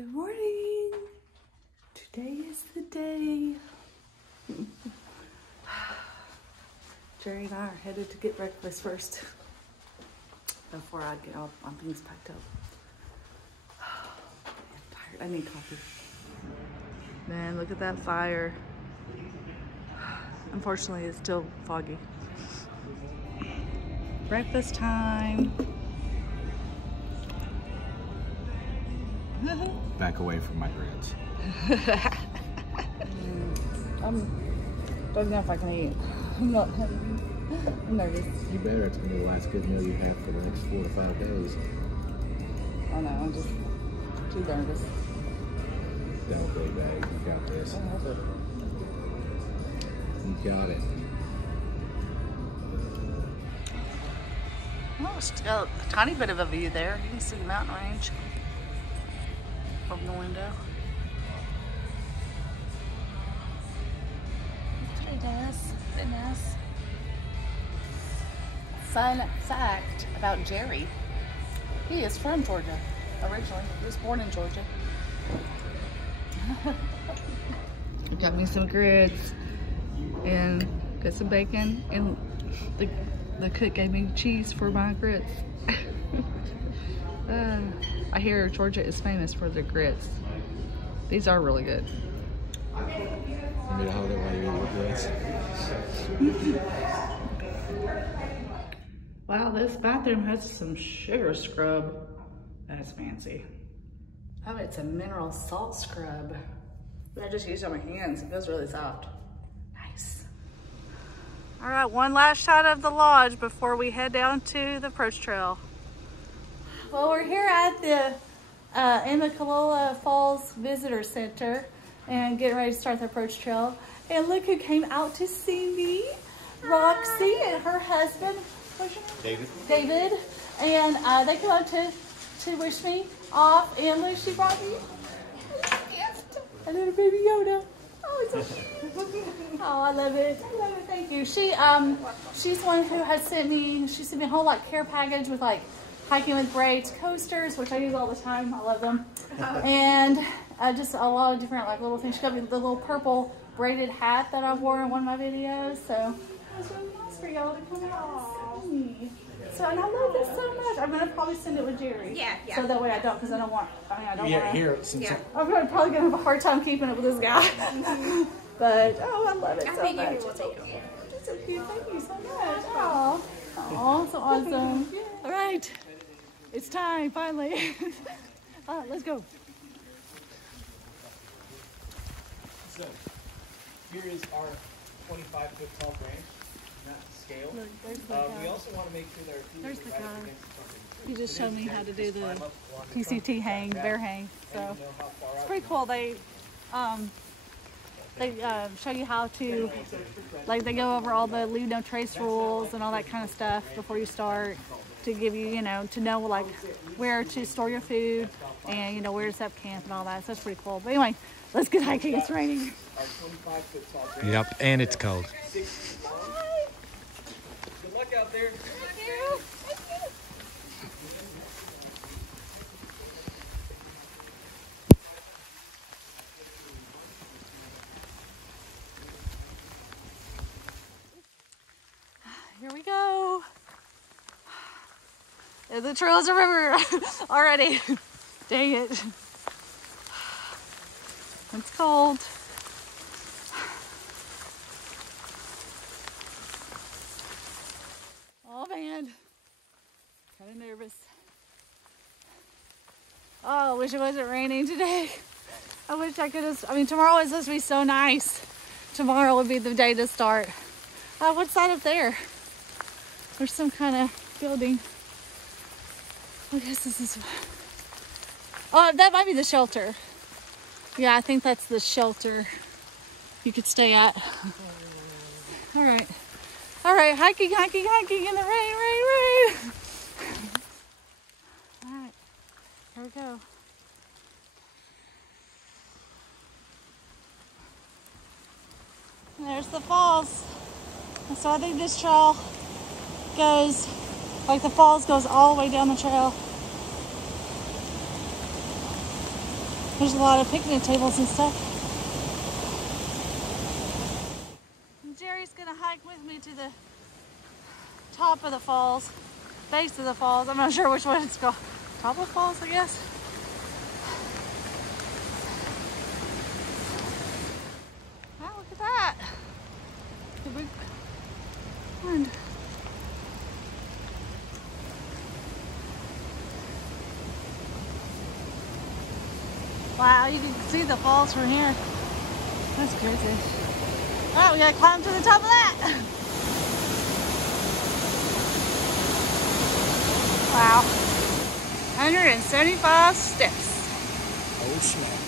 Good morning. Today is the day. Jerry and I are headed to get breakfast first before I get all my things packed up. I'm tired. I need coffee. Man, look at that fire. Unfortunately, it's still foggy. Breakfast time. Back away from my grits. Don't know if I can eat. I'm nervous. You better. It's gonna be the last good meal you have for the next 4 to 5 days. I know. I'm just too nervous. Don't be bad. You got this. I have it. You got it. Oh, still a tiny bit of a view there. You can see the mountain range from the window. Hey, Dennis. Dennis. Fun fact about Jerry. He is from Georgia, originally. He was born in Georgia. Got me some grits and got some bacon, and the cook gave me cheese for my grits. I hear Georgia is famous for their grits. These are really good. You need to hold it while you eat your grits. Wow, this bathroom has some sugar scrub. That's fancy. Oh, it's a mineral salt scrub. I just used it on my hands. It feels really soft. Nice. All right, one last shot of the lodge before we head down to the approach trail. Well, we're here at the Immaqualola Falls Visitor Center and getting ready to start the approach trail. And look who came out to see me. Roxy and her husband. What's your name? David. And they came out to wish me off. And look, she brought me a gift. A little baby Yoda. Oh, it's so cute. Oh, I love it. I love it. Thank you. She's one who has sent me a whole care package with hiking with braids coasters, which I use all the time. I love them. And just a lot of different little things. She got me the little purple braided hat that I wore in one of my videos. So it was really nice for y'all to come out and see me. So, and I love this so much. I'm gonna probably send it with Jerry. Yeah. So that way I don't, because I don't want. I don't want. Here, I'm probably gonna have a hard time keeping it with this guy. But oh, I love it so much. I think will take them. It's so cute. Thank you so much. Oh, so awesome. All right, it's time finally. Let's go. So, here is our 25-foot tall branch, not to scale. Look, we also want to make sure there are there's the guy. He just showed me how to do the PCT hang, bear hang. So it's pretty cool. They show you how to, they go over all the leave no trace rules and all that kind of stuff before you start, to give you, to know where to store your food and where to set up camp and all that. So it's pretty cool. But anyway, let's get hiking. It's raining. Yep, and it's cold. Good luck out there. Thank you. Here we go. The trail is a river already. Dang it. It's cold. Oh man, kind of nervous. Oh, I wish it wasn't raining today. I wish I could have, tomorrow is supposed to be so nice. Tomorrow would be the day to start. What's that up there? There's some kind of building. I guess this is, oh, that might be the shelter. Yeah, I think that's the shelter you could stay at. All right. All right, hiking, hiking, hiking in the rain, rain, rain. All right, here we go. There's the falls. So I think this trail goes, the falls goes all the way down the trail. There's a lot of picnic tables and stuff. And Jerry's gonna hike with me to the top of the falls, base of the falls. I'm not sure which one it's called. Top of the falls, I guess. Wow, look at that. The big one. Wow, you can see the falls from here. That's crazy. Alright, we gotta climb to the top of that. Wow. 175 steps. Oh, snap.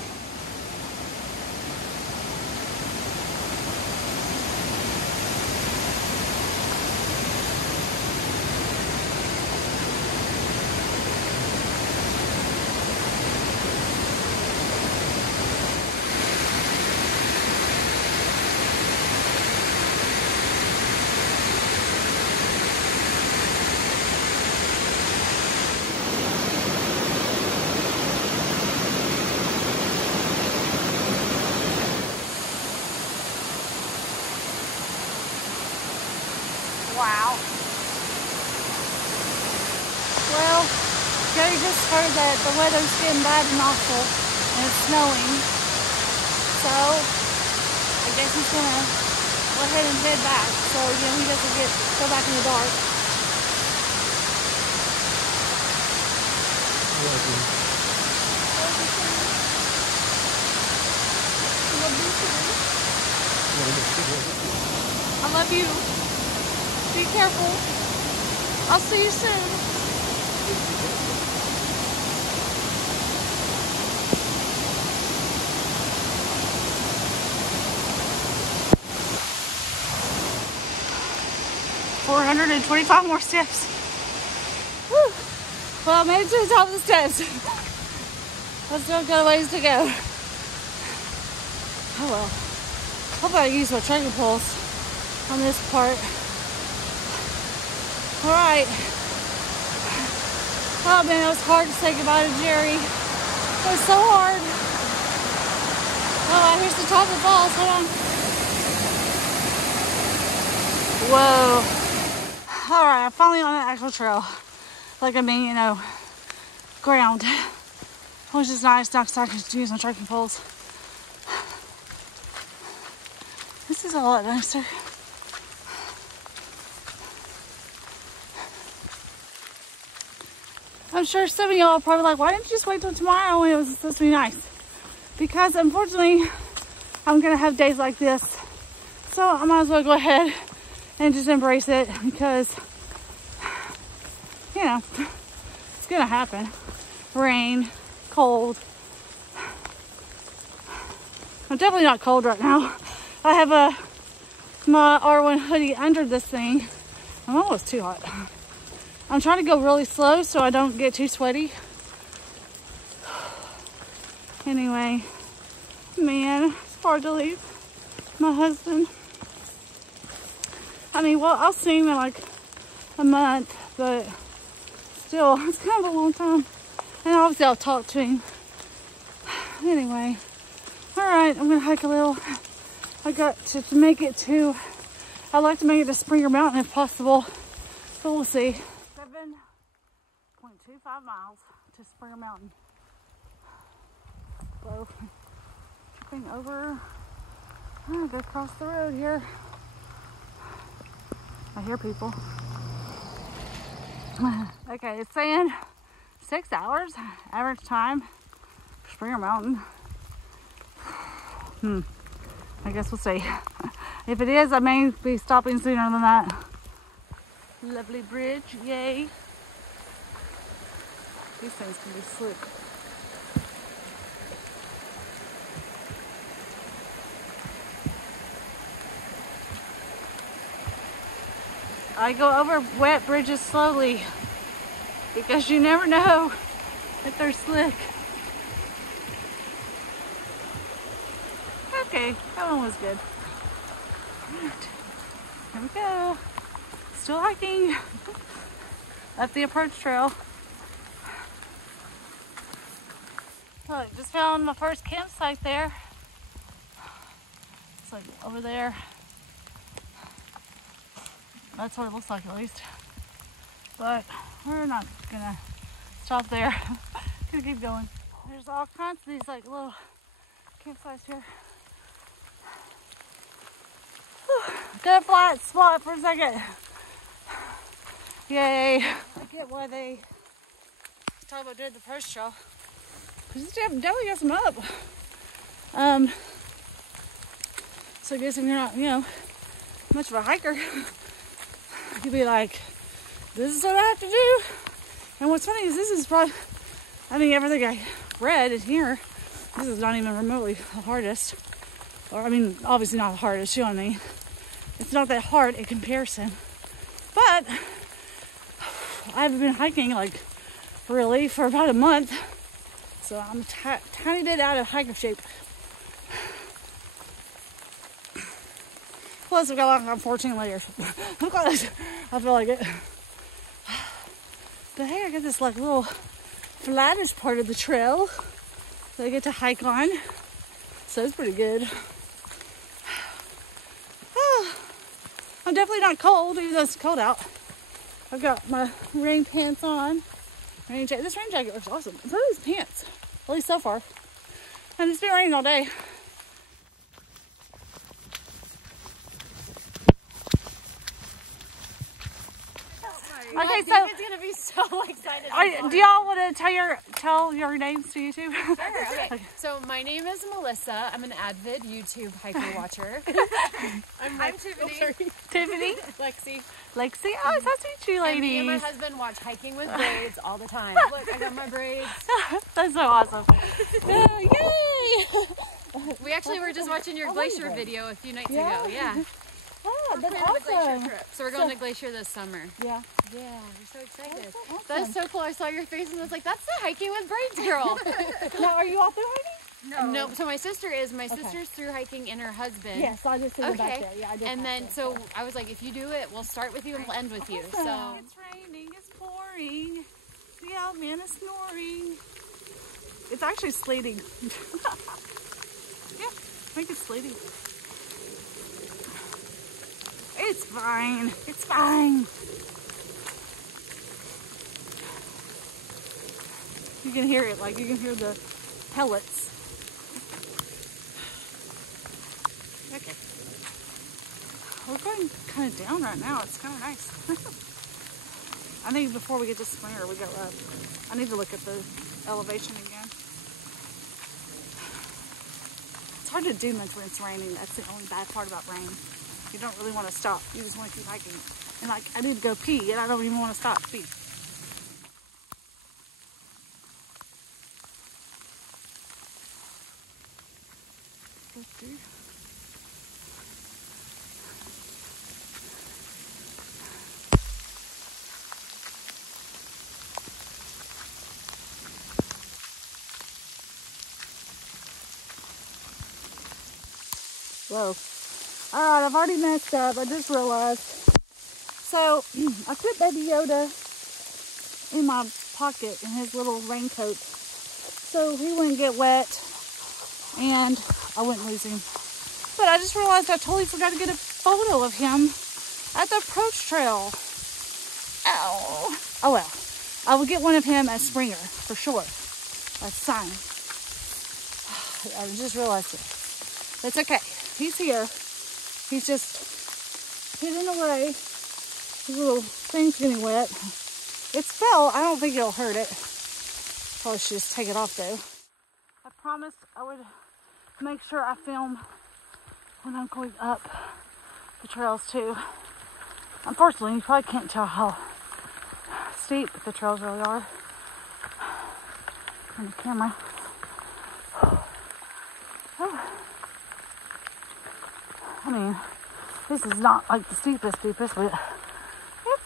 Wow. Well, Jerry just heard that the weather's getting bad in Knoxville and it's snowing. So, I guess he's gonna go ahead and head back so, you know, he doesn't go back in the dark. I love you. Be careful. I'll see you soon. $425 more steps. Whew. Well, I made it to the top of the steps. I still got a ways to go. Oh well. Hope I use my trekking poles on this part. Alright. Oh man, it was hard to say goodbye to Jerry. It was so hard. Oh, here's the top of the falls. Hold on. Whoa. Alright, I'm finally on the actual trail. Like, I mean, you know, ground. Which is nice, not because I can use my trekking poles. This is a lot nicer. I'm sure some of y'all are probably like, why didn't you just wait till tomorrow when it was supposed to be nice? Because unfortunately, I'm gonna have days like this. So I might as well go ahead and just embrace it because, you know, it's gonna happen. Rain, cold. I'm definitely not cold right now. I have my R1 hoodie under this thing. I'm almost too hot. I'm trying to go really slow so I don't get too sweaty. Anyway, man, it's hard to leave my husband. I mean, well, I'll see him in like a month, but still, it's kind of a long time. And obviously I'll talk to him. Anyway, all right, I'm gonna hike a little. I got to make it to, I'd like to make it to Springer Mountain if possible, but we'll see. 7.25 miles to Springer Mountain. So, tripping over, I'm gonna cross the road here. I hear people. Okay, it's saying 6 hours average time for Springer Mountain. I guess we'll see. If it is, I may be stopping sooner than that. Lovely bridge, yay. These things can be slick. I go over wet bridges slowly because you never know if they're slick. Okay, that one was good. Alright, here we go. Still hiking up the approach trail. Look, just found my first campsite there. It's like over there. That's what it looks like at least. But we're not gonna stop there. Gonna keep going. There's all kinds of these like little campsites here. Got a flat spot for a second. Yay. I get why they talk about doing the approach trail. Cause it's definitely got some up. So I guess if you're not, you know, much of a hiker, you'd be like, this is what I have to do. And what's funny is this is probably, I mean, everything I read in here, this is not even remotely the hardest. Or, I mean, obviously not the hardest, you know what I mean? It's not that hard in comparison. But I've been hiking, like, really for about a month. So I'm a tiny bit out of hiker shape. Plus, I've got like 14 layers. I feel like it. But hey, I got this like little flattish part of the trail that I get to hike on. So it's pretty good. I'm definitely not cold, even though it's cold out. I've got my rain pants on. Rain jacket. This rain jacket looks awesome. So do these pants, at least so far. And it's been raining all day. Okay, so David's gonna be so excited. do y'all want to tell your names to YouTube? Sure, okay. So my name is Melissa. I'm an avid YouTube hiker watcher. I'm Tiffany. Tiffany. Lexi. Lexi. Oh, it's nice to meet you, And me ladies. and my husband watch hiking with braids all the time. Look, I got my braids. That's so awesome. Yay! We actually were just watching your glacier video a few nights ago. Yeah. Oh, that's Planned the glacier awesome. trip. So we're going to glacier this summer. Yeah. Yeah, we're so excited. That's so awesome. That's so cool. I saw your face and I was like, that's the hiking with braids girl. Now, are you all through hiking? No, so my sister is. My sister's through hiking and her husband. Yes, I just see back there. Yeah, I did. And then, so I was like, if you do it, we'll start with you and we'll end with you. So It's raining, it's pouring. The old man is snoring. It's actually sleeting. Yeah, I think it's sleeting. It's fine. It's fine. You can hear it, like you can hear the pellets. Okay. We're going kind of down right now. It's kind of nice. I think before we get to Springer, we go up. I need to look at the elevation again. It's hard to do much when it's raining. That's the only bad part about rain. You don't really want to stop. You just want to keep hiking. And like, I need to go pee, and I don't even want to stop to pee. Whoa. Alright, I've already messed up. I just realized. So, I put Baby Yoda in my pocket in his little raincoat so he wouldn't get wet and I wouldn't lose him. But I just realized I totally forgot to get a photo of him at the approach trail. Ow. Oh well. I will get one of him at Springer for sure. That's sign. I just realized it. It's okay. He's here. He's just hidden away. His little thing's getting wet. It's fell. I don't think it'll hurt it. Probably should just take it off though. I promised I would make sure I film when I'm going up the trails too. Unfortunately, you probably can't tell how steep the trails really are on the camera. I mean, this is not like the steepest, but it's a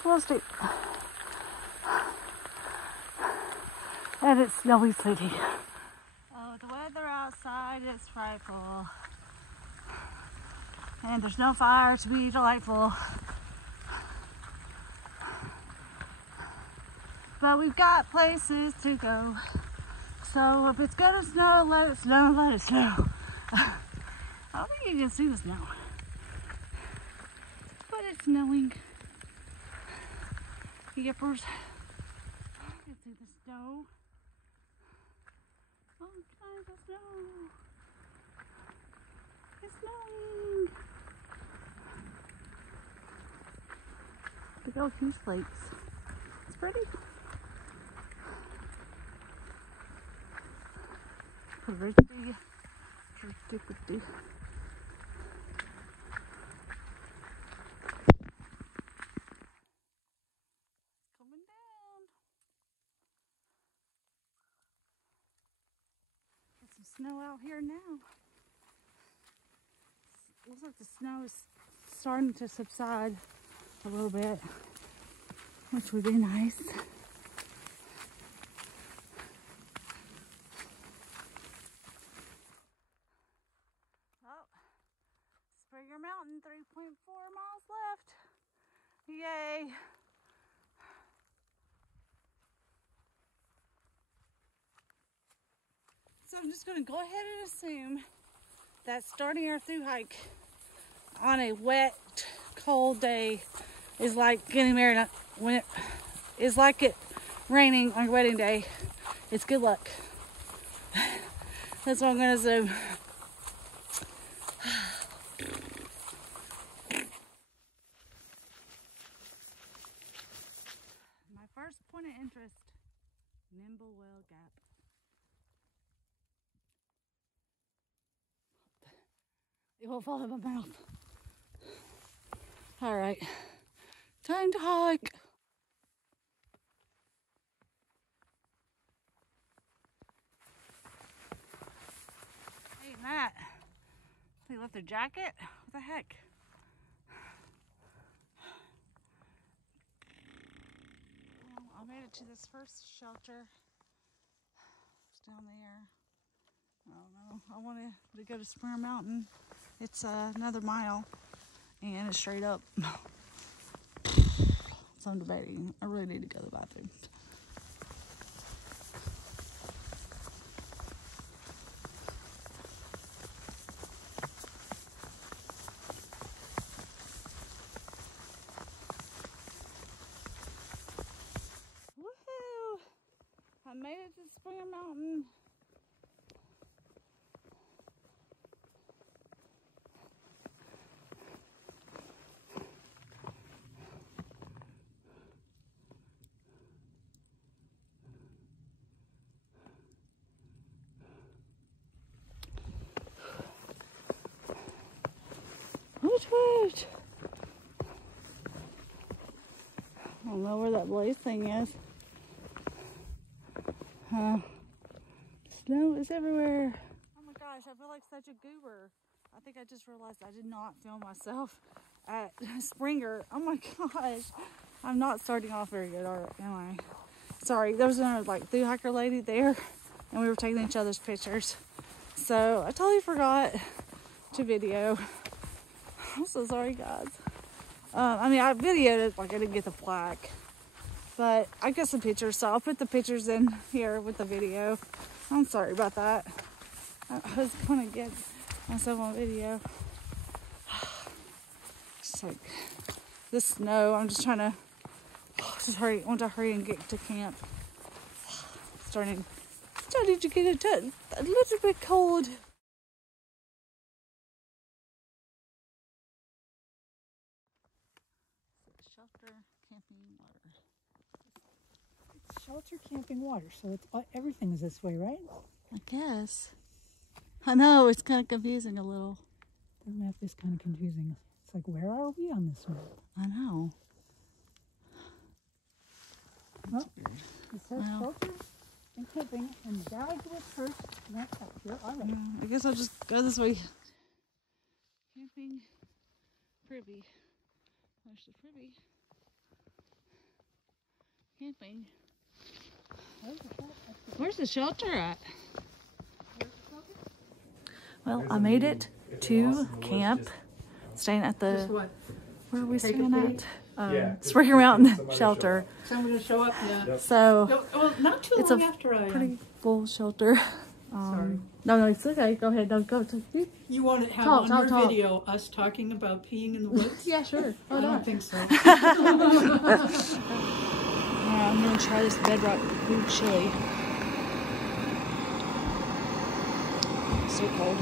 little steep. And it's snowy sleety. Oh, the weather outside is frightful. And there's no fire to be delightful. But we've got places to go. So if it's gonna snow, let it snow, let it snow. I don't think you can see the snow, but it's snowing. Yippers. You can see the snow. All kinds of snow. It's snowing. Big old huge lakes. It's pretty. Pretty. Coming down. Got some snow out here now. Looks like the snow is starting to subside a little bit, which would be nice. Oh, Springer Mountain, 3.4 miles left. Yay. So I'm just going to go ahead and assume that starting our through hike on a wet, cold day is like getting married when it is like it raining on your wedding day. It's good luck. That's what I'm going to assume. My first point of interest, Nimblewell Gap. It won't fall in my mouth. All right, time to hike. Hey, Matt, they left their jacket? What the heck? Well, I made it to this first shelter. It's down there. I don't know. I wanted to go to Springer Mountain. It's another mile, and it's straight up. So I'm debating. I really need to go to the bathroom. Woohoo! I made it to Springer Mountain. Woot! I don't know where that blaze thing is. Snow is everywhere. Oh my gosh, I feel like such a goober. I think I just realized I did not film myself at Springer. Oh my gosh. I'm not starting off very good, am I? Sorry, there was another like through hiker lady there, and we were taking each other's pictures. So I totally forgot to video. I'm so sorry, guys. I mean, I videoed it, like I didn't get the plaque, but I got some pictures, so I'll put the pictures in here with the video. I'm sorry about that. I was gonna get myself on video. It's like the snow. I'm just trying to want to hurry and get to camp. Starting to get a little bit cold. Shelter camping water. It's shelter camping water, so it's everything is this way, right? I guess. I know, it's kind of confusing a little. The map is kind of confusing. It's like, where are we on this map? I know. Well, it says shelter and camping, and the valley goes first. That's up here. All right. I guess I'll just go this way. Camping privy. There's the privy. Camping. Where's the shelter at? Well, I made it to camp. Staying at the, where are we staying at? Spring around the shelter. Someone to show up, yeah. So No, well, not too it's long a after I. pretty full shelter. Sorry. No, it's okay. Go ahead. Don't go. You want to have Talk, on your talk. video us talking about peeing in the woods? Yeah, sure. I don't think so. I'm gonna try this Bedrock Blue Chili. So cold.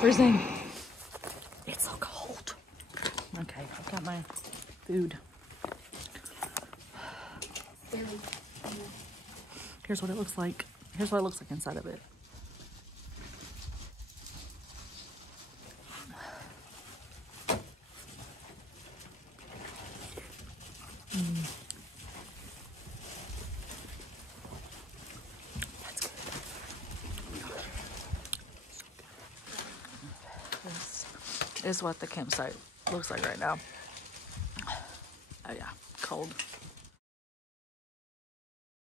Freezing. It's so cold. Okay, I've got my food. Here's what it looks like. Here's what it looks like inside of it. That's good. This is what the campsite looks like right now. Oh yeah, cold.